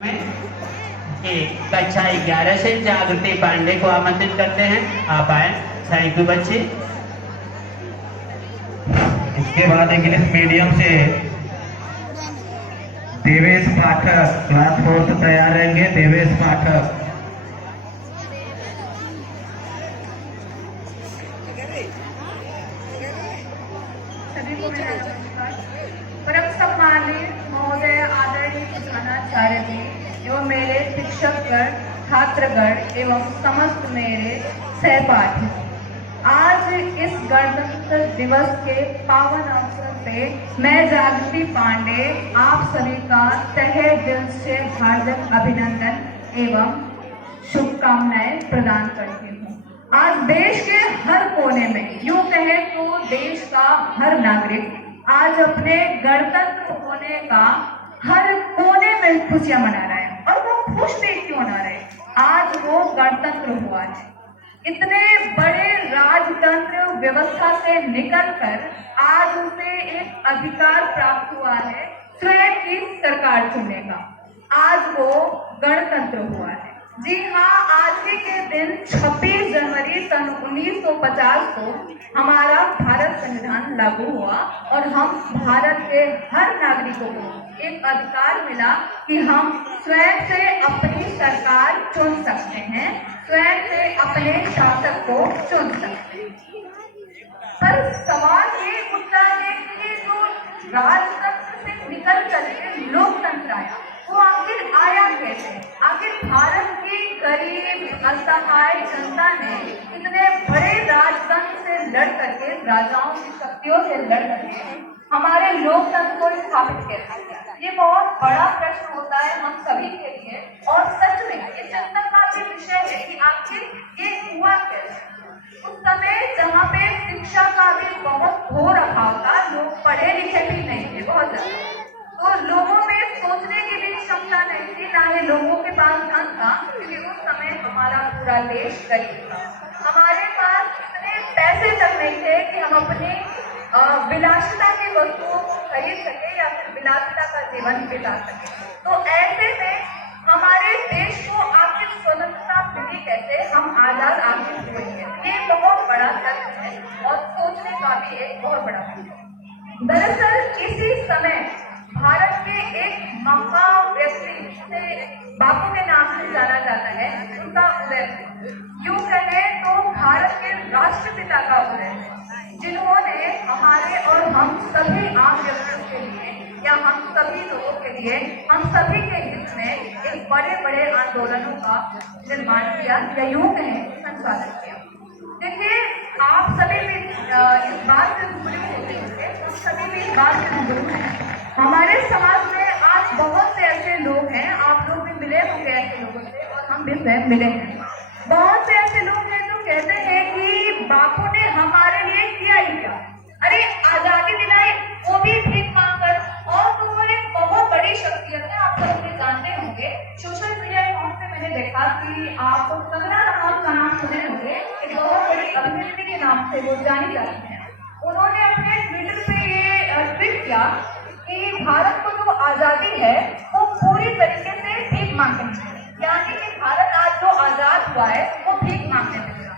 में एक कक्षा 11 से जागृति पांडे को आमंत्रित करते हैं। आप आए। थैंक यू बच्चे। इसके बाद इंग्लिश मीडियम से देवेश पाठक क्लास 4 से तैयार रहेंगे। देवेश पाठक। सभी को मेरा नमस्कार। परम सम्मानीय महोदय आदरणीय प्रधानाचार्य जी एवं मेरे शिक्षकगण, छात्रगण एवं समस्त मेरे सहपाठी, आज इस गणतंत्र दिवस के पावन अवसर पे मैं जागृति पांडे आप सभी का तहे दिल से हार्दिक अभिनंदन एवं शुभकामनाएं प्रदान करती हूँ। आज देश के हर कोने में, यूं कहे तो देश का हर नागरिक आज अपने गणतंत्र होने का हर कोने में खुशियां मना रहा है। और वो खुश भी क्यों मना रहे? आज वो गणतंत्र हुआ है। इतने बड़े राजतंत्र व्यवस्था से निकलकर आज उसे एक अधिकार प्राप्त हुआ है स्वयं की सरकार चुनने का। आज वो गणतंत्र हुआ है। जी हाँ, आज ही के दिन 26 जनवरी सन 1950 को हमारा भारत संविधान लागू हुआ और हम भारत के हर नागरिकों को एक अधिकार मिला कि हम स्वयं से अपनी सरकार चुन सकते हैं, स्वयं से अपने शासक को चुन सकते हैं। पर सवाल ये उठता है कि जो राजतंत्र से निकल करके लोकतंत्र आया, वो आखिर आया कैसे? आखिर भारत की गरीब असहाय जनता ने इतने बड़े राजतंत्र से लड़ करके, राजाओं की शक्तियों से लड़ करके हमारे लोकतंत्र को स्थापित कैसे किया? ये बहुत बड़ा प्रश्न होता है हम सभी के लिए। और सच में ये चिंतन का भी विषय है कि आखिर ये हुआ कैसे? उस समय जहाँ पे शिक्षा का भी बहुत घोर अभाव था, लोग पढ़े लिखे भी नहीं थे बहुत ज्यादा, तो लोगों में सोचने की भी क्षमता नहीं थी, ना ही लोगों के पास धन था, क्योंकि उस समय हमारा पूरा देश गरीब था। हमारे पास इतने पैसे तक नहीं थे कि हम अपनी विलासिता की वस्तुओं को खरीद सके या फिर विलासिता का जीवन बिता सके। तो ऐसे में हमारे देश को आखिर स्वतंत्रता मिली कैसे, हम आजाद आखिर हुए कैसे? ये बहुत बड़ा तथ्य है और सोचने का भी एक बहुत बड़ा विषय है। दरअसल इसी समय भारत के एक महान व्यक्ति, जिसे बापू के नाम से जाना जाता है, उनका उदय, यूं कहे तो भारत के राष्ट्रपिता का उदय है, जिन्होंने हमारे और हम सभी आम व्यक्तियों के लिए या हम सभी लोगों के लिए, हम सभी के हित में एक बड़े बड़े आंदोलनों का निर्माण किया या यूं कहें संचालन किया। देखिए, आप सभी भी इस बात से रूबरू होते होंगे, हम सभी भी इस बात से रूबरू हैं। हमारे समाज में आज बहुत से ऐसे लोग हैं, आप लोग भी मिले होंगे ऐसे लोगों से और हम भी स्वयं मिले हैं। बहुत से ऐसे लोग हैं जो कहते हैं कि बापू ने हमारे लिए किया ही क्या? अरे आजादी दिलाई, वो भी भीख मांगकर। और तो वो एक बहुत बड़ी शख्सियत है, आप सब उन्हें जानते होंगे। सोशल मीडिया अकाउंट पे मैंने देखा कि आप कंगना रनौत का नाम सुने होंगे। एक बहुत बड़ी अभिनेत्री के नाम से वो जानी जाती है। उन्होंने अपने ट्विटर पे ये ट्वीट किया कि भारत को जो आजादी है वो पूरी तरीके से भीख मांगने में है। यानी कि भारत आज जो आजाद हुआ है वो भीख मांगने में है।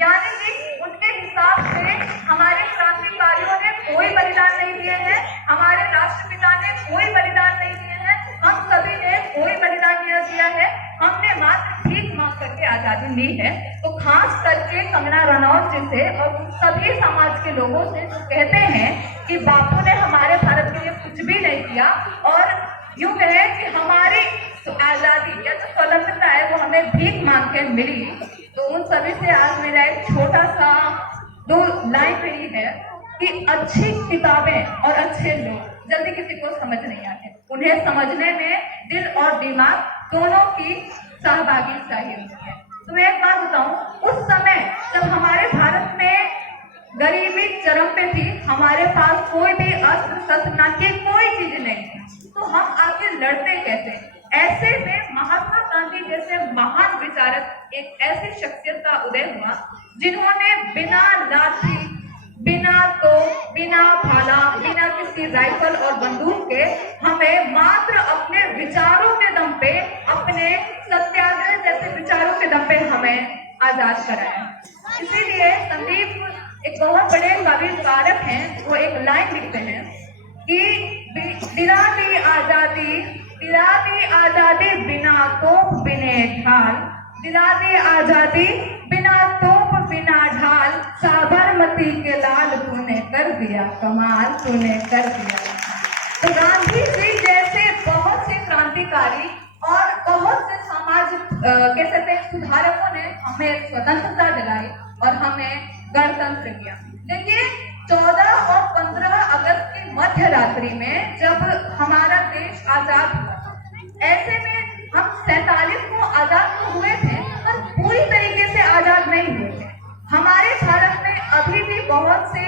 यानी कि उनके हिसाब से हमारे क्रांतिकारियों ने कोई बलिदान नहीं दिए हैं, हमारे राष्ट्रपिता ने कोई बलिदान नहीं दिए हैं, हम सभी ने कोई बलिदान नहीं दिया है, हमने मात्र भीख मांग करके आजादी ली है। तो खास करके कंगना रनौत जी से और उन सभी समाज के लोगों से जो कहते हैं कि बापू ने हमारे भारत के लिए कुछ भी नहीं किया और यूं कहे कि हमारी आजादी या जो स्वतंत्रता है वो हमें भीख मांग के मिली, तो उन सभी से आज मेरा एक छोटा सा 2 लाइन मेरी है कि अच्छी किताबें और अच्छे लोग जल्दी किसी को समझ नहीं आते, उन्हें समझने में दिल और दिमाग दोनों की सहभागी चाहिए होती है। तो मैं एक बात बताऊं, उस समय जब हमारे भारत में गरीबी चरम पे थी, हमारे पास कोई भी अस्त्र शस्त्र ना की कोई चीज नहीं थी, तो हम आगे लड़ते कैसे? ऐसे में महात्मा गांधी जैसे महान विचारक, एक ऐसी शख्सियत का उदय हुआ जिन्होंने बिना लाठी, बिना तो बिना भाला, बिना किसी राइफल और बंदूक के हमें मात्र अपने विचारों के दम पे, अपने सत्याग्रह जैसे विचारों के दम पे हमें आजाद कराया। इसीलिए संदीप एक बहुत बड़े कवि कारक हैं, वो एक लाइन लिखते हैं कि दिला दी आजादी बिना तोप बिने ढाल, दिला दी आजादी बिना तोप बिना ढाल, साबरमती के लाल तूने कर दिया कमाल, तूने कर दिया। तो गांधी जी जैसे बहुत से क्रांतिकारी और बहुत से समाज कह सकते हैं सुधारकों ने हमें स्वतंत्रता दिलाई और हमें गणतंत्र दिया। देखिए 14 और 15 अगस्त की मध्य रात्रि में जब हमारा देश आजाद हुआ, ऐसे में हम 47 को आजाद तो हुए थे पर पूरी तरीके से आजाद नहीं हुए थे। हमारे भारत में अभी भी बहुत से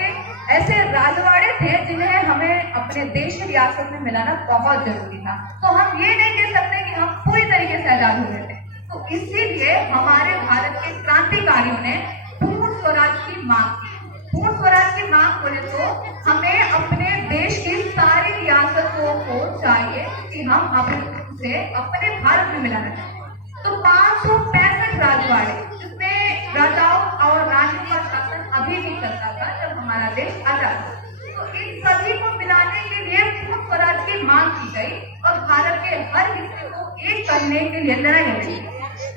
ऐसे राजवाड़े थे जिन्हें हमें अपने देश की रियासत में मिलाना बहुत जरूरी था। तो हम ये नहीं कह सकते कि हम पूरी तरीके से आजाद हुए थे। तो इसीलिए हमारे भारत के क्रांतिकारियों ने पूर्ण स्वराज की मांग की। पूर्ण स्वराज की मांग बोले तो हमें अपने देश की सारी रियासतों को चाहिए कि हम अपने भारत में मिलाना चाहते हैं। तो 565 राजवाड़े जिसमें राजाओं और रानियों का शासन अभी भी चलता था जब हमारा देश आजाद था, तो इन सभी को मिलाने के लिए पूर्ण स्वराज की मांग की गई और भारत के हर हिस्से को एक करने के लिए लड़ाई लड़ी।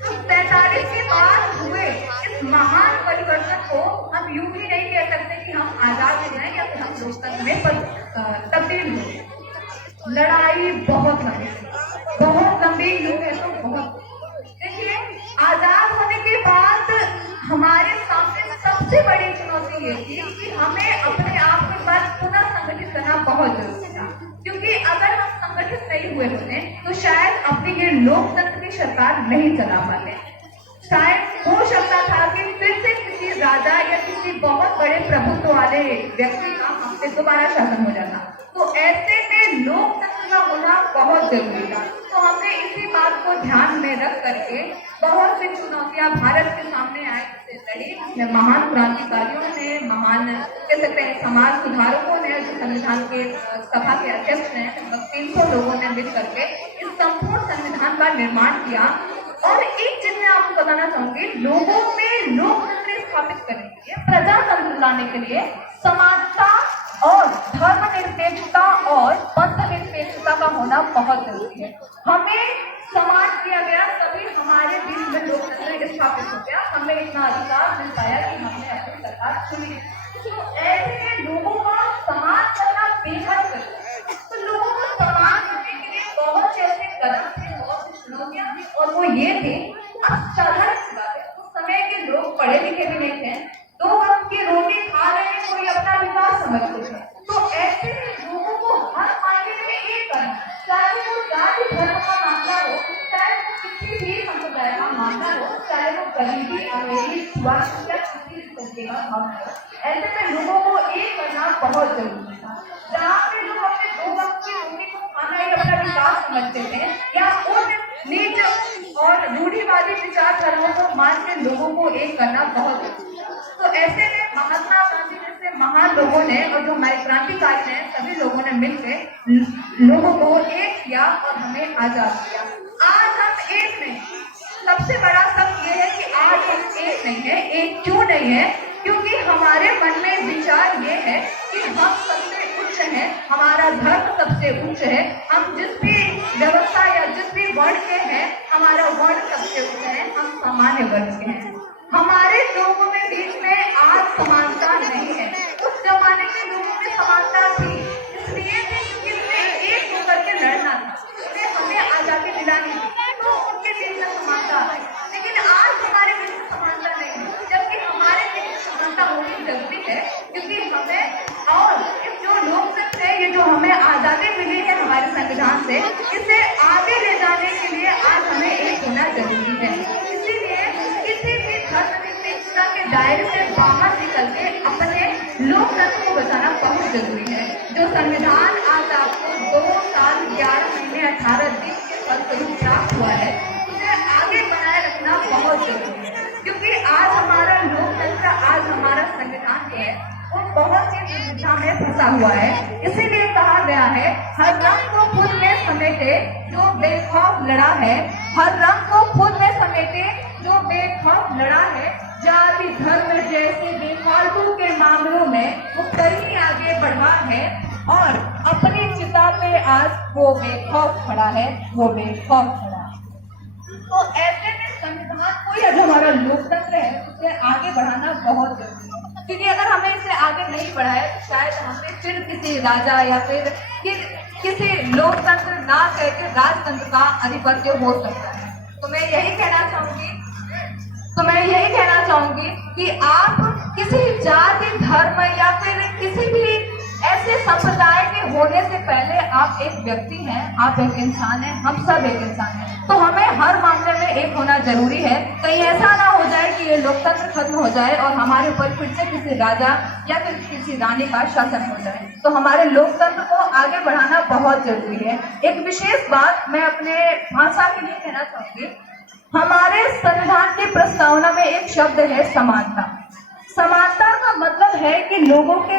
तो 47 के बाद हुए इस महान परिवर्तन को हम यूं ही नहीं कह सकते कि हम आजाद हो जाए या फिर हम लोकतंत्र में तब्दील हो। लड़ाई बहुत लंबी, बहुत गंभीर युग है। तो बहुत देखिए, आजाद होने के बाद हमारे सामने सबसे बड़ी चुनौती ये थी कि हमें अपने आप के पास पुनः संगठित करना बहुत जरूरी था, क्योंकि अगर हम संगठित नहीं हुए होते तो शायद अपनी ये लोकतंत्र की सरकार नहीं चला पाते। शायद हो सकता था कि फिर से किसी राजा या किसी बहुत बड़े प्रभुत्व वाले व्यक्ति का हम पे दोबारा शासन हो जाता। तो ऐसे में लोकतंत्र का होना बहुत जरूरी था। तो हमने इसी बात को ध्यान में रख करके बहुत सी चुनौतियां भारत के सामने आई, लड़ी। महान क्रांतिकारियों ने, महान कह सकते हैं समाज सुधारकों ने, जो संविधान के सभा के अध्यक्ष ने, 300 लोगों ने मिल करके इस संपूर्ण संविधान का निर्माण किया। और एक चीज मैं आपको बताना चाहूंगी, लोगों में लोकतंत्र स्थापित करने के लिए, प्रजातंत्र लाने के लिए समानता और धर्मनिरपेक्षता और पंथनिरपेक्षता का होना बहुत जरूरी है। हमें समाज दिया गया तभी हमारे बीच में लोकतंत्र स्थापित हो गया, हमें इतना अधिकार मिल पाया कि हमने अपनी सरकार चुनी। तो ऐसे लोगों का समान करना बेहद जरूरी है। तो लोगों को समान करने के लिए बहुत से ऐसे कदम थे, बहुत सी चुनौतियां, और वो ये थे, अब साधारण सी बात है, उस समय के लोग पढ़े लिखे भी नहीं थे, 2 वक्त की रोटी खा रहे हैं, कोई अपना विकास समझते थे। तो ऐसे लोगों को हर मायने में एक करना, चाहे वो जाति धर्म का मामला हो, चाहे वो किसी भी संप्रदाय का मामला हो, चाहे वो गरीबी, अमीरी, स्वास्थ्य या किसी तरीके का मामला हो, ऐसे में लोगों को एक करना बहुत जरूरी था। जहाँ पे लोग अपने 2 वक्त की रोटी को खाना एक अपना विकास समझते थे या उन नीच और रूढ़िवादी विचारधाराओं को मान के लोगों को एक करना बहुत जरूरी। तो ऐसे में महात्मा गांधी जैसे महान लोगों ने और जो हमारे क्रांतिकारी हैं, सभी लोगों ने मिलकर लोगों को एक किया और हमें आजाद किया। आज हम एक नहीं, सबसे बड़ा सत्य ये है कि आज हम एक नहीं है। एक क्यों नहीं है? क्योंकि हमारे मन में विचार ये है कि हम सबसे उच्च हैं, हमारा धर्म सबसे उच्च है, हम जिस भी व्यवस्था या जिस भी वर्ण के हैं, हमारा वर्ण सबसे उच्च है, हम सामान्य वर्ग के हैं। हमारे लोगों में बीच में आज समानता नहीं है। उस जमाने के लोगों में समानता थी, इसलिए क्योंकि उन्हें एक होकर के लड़ना था, उन्हें हमें आजादी दिलानी थी, तो उनके बीच में समानता है। लेकिन आज हमारे बीच में समानता नहीं है, जबकि हमारे बीच में समानता होनी जरूरी है, क्योंकि हमें और जो लोकतंत्र है, ये जो हमें आजादी मिली है हमारे संविधान से, इसे आगे ले जाने के लिए आज हमें एक होना जरूरी है। इसीलिए किसी भी धर्मनिरपेक्षता के दायरे से बाहर निकल के अपने लोकतंत्र को बचाना बहुत जरूरी है। जो में फंसा हुआ है। इसीलिए कहा गया है, हर रंग को खुद में समेटे जो बेखौफ लड़ा है, हर रंग को खुद में समेटे जो बेखौफ लड़ा है, जाति धर्म जैसे बेफालतू के मामलों में वो कहीं आगे बढ़ा है और अपनी चिता पे आज वो बेखौफ खड़ा है, वो बेखौफ खड़ा है। तो ऐसे में संविधान को या जो हमारा लोकतंत्र है उसे आगे बढ़ाना बहुत जरूरी है, क्योंकि अगर हमें इसे आगे नहीं बढ़ाया तो शायद हमें फिर किसी राजा या फिर किसी लोकतंत्र ना कहकर राजतंत्र का आधिपत्य हो सकता है। तो मैं यही कहना चाहूंगी कि आप किसी जाति धर्म या फिर किसी भी ऐसे संप्रदाय के होने से पहले आप एक व्यक्ति हैं, आप एक इंसान हैं, हम सब एक इंसान हैं। तो हमें हर मामले में एक होना जरूरी है। कहीं ऐसा ना हो जाए कि ये लोकतंत्र खत्म हो जाए और हमारे ऊपर फिर से किसी राजा या फिर किसी रानी का शासन हो जाए। तो हमारे लोकतंत्र को आगे बढ़ाना बहुत जरूरी है। एक विशेष बात मैं अपने भाषा के लिए कहना चाहूंगी। हमारे संविधान की प्रस्तावना में एक शब्द है समानता। समानता का मतलब है कि लोगों के